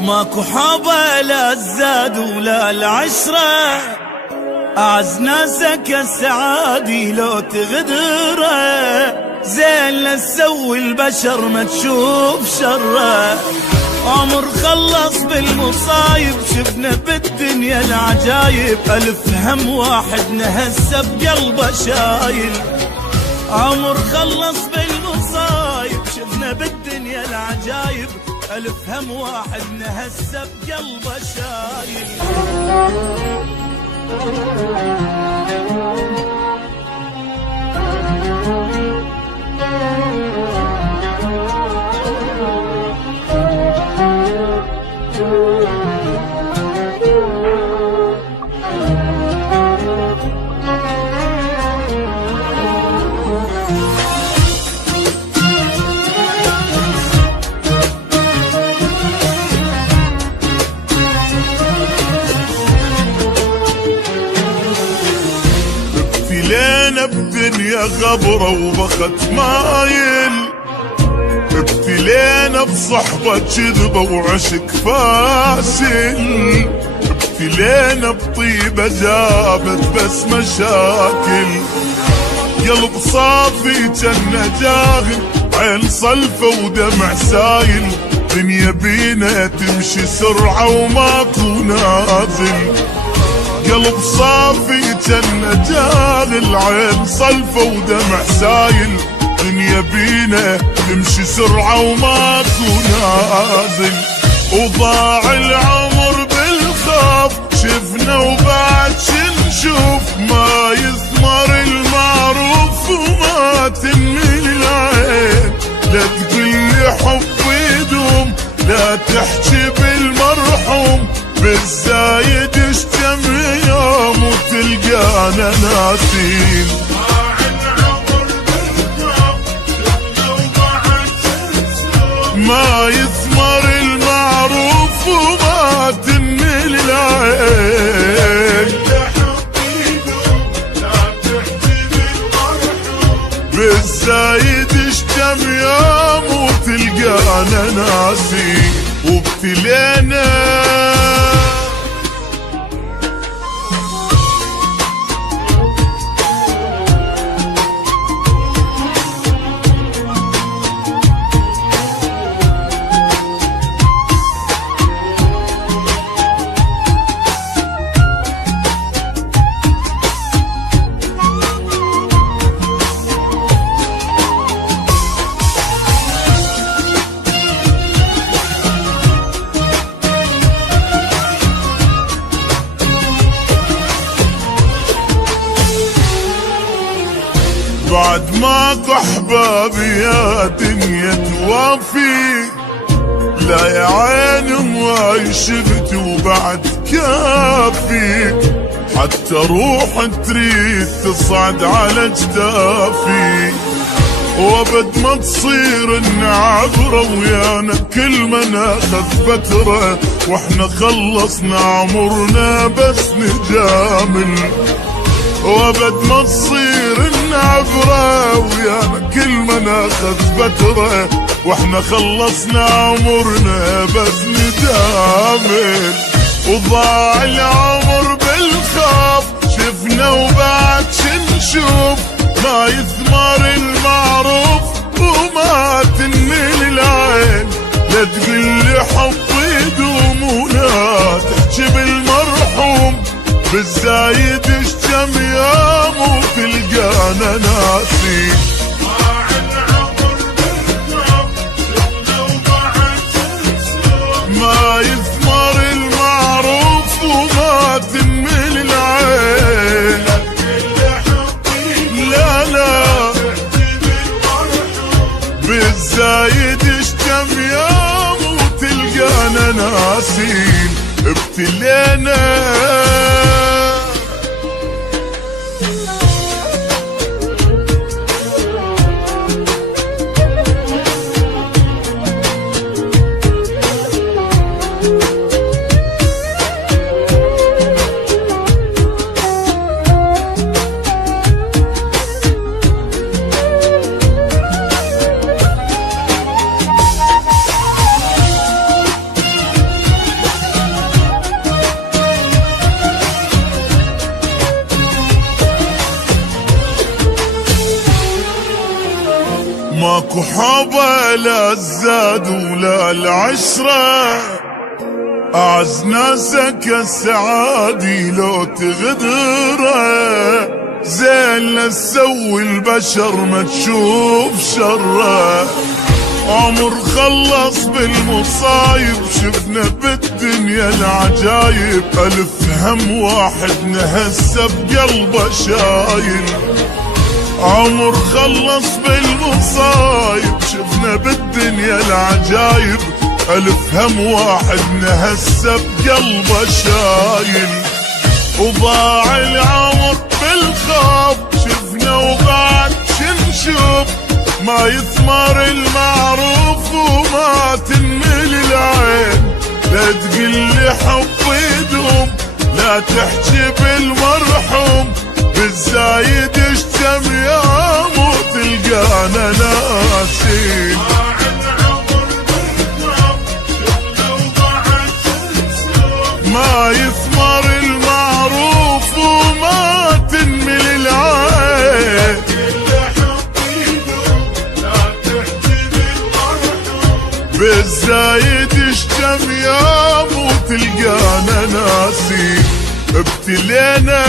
ماكو حابة لا الزاد ولا العشرة، أعز ناسك السعادي لو تغدره، زين لا تسوي البشر ما تشوف شره. عمر خلص بالمصايب شفنا بالدنيا العجايب، ألف هم واحد نهسه بقلبه شايل. عمر خلص بالمصايب شفنا بالدنيا العجايب، ألف هم واحد نهسه بقلبه شايل. ابتلينا بدنيا غبرة وبخت مايل، ابتلينا بصحبة كذبة وعشق فاشل، ابتلينا بطيبة جابت بس مشاكل. قلب صافي جنة جاهل، عين صلفة ودمع سايل، دنيا بينا تمشي سرعة وماكو نازل. قلب صافي جنة جاهل، عين صلفة ودمع سايل، دنيا بينا تمشي سرعة وماكو نازل. وضاع العمر بالخوف شفنا وبعد شنشوف، ما يثمر المعروف وما تنمي العين. لا تقلي حب يدوم، لا تحكي بالمرحوم، بالزايد اشتم يوم وتلقانا ناسين. ما يثمر المعروف وما تنمي العين. بالزايد اشتم يوم وتلقانا ناسين. وابتلينا بعد ماكو احبابي يا دنيا توافي، لا يا عين ما شفت وبعد كافي، حتى روح تريد تصعد على جدافي. وابد ما تصير النعبرة ويانا كل ما ناخذ فترة، واحنا خلصنا عمرنا بس نجامل. وابد ما تصير النعبرة ويانا كل ما ناخذ فترة، واحنا خلصنا عمرنا بس ندامل. وضاع العمر بالخوف شفنا وبعد شنشوف، ما يثمر المعروف وما تنمي العين. لا تقلي حب يدوم ولا تحكي بالمرحوم، بالزايد اشتم يوم وتلقانا ناسي. ما يثمر المعروف وما تنمي العين. لا لا بالزايد اشتم يوم وتلقانا ناسين. ابتلينا ماكو حبة لا الزاد ولا العشرة، أعز ناسك السعادي لو تغدره، زين لا تسوي البشر ما تشوف شره. عمر خلص بالمصايب شفنا بالدنيا العجايب، ألف هم واحد هسه بقلبه شايل. عمر خلص بالمصايب شفنا بالدنيا العجايب، ألف هم واحد هسه بقلبه شايل. وضاع العمر بالخوف شفنا وبعد شنشوف، ما يثمر المعروف وما تنمل العين. لا تقلي حب يدوم لا تحكي بالمرحوم، بالزايد اشتم يوم وتلقانا ناسين. ما يثمر المعروف وما تنمل العين، بالزايد اشتم يوم وتلقانا ناسين. ابتلينا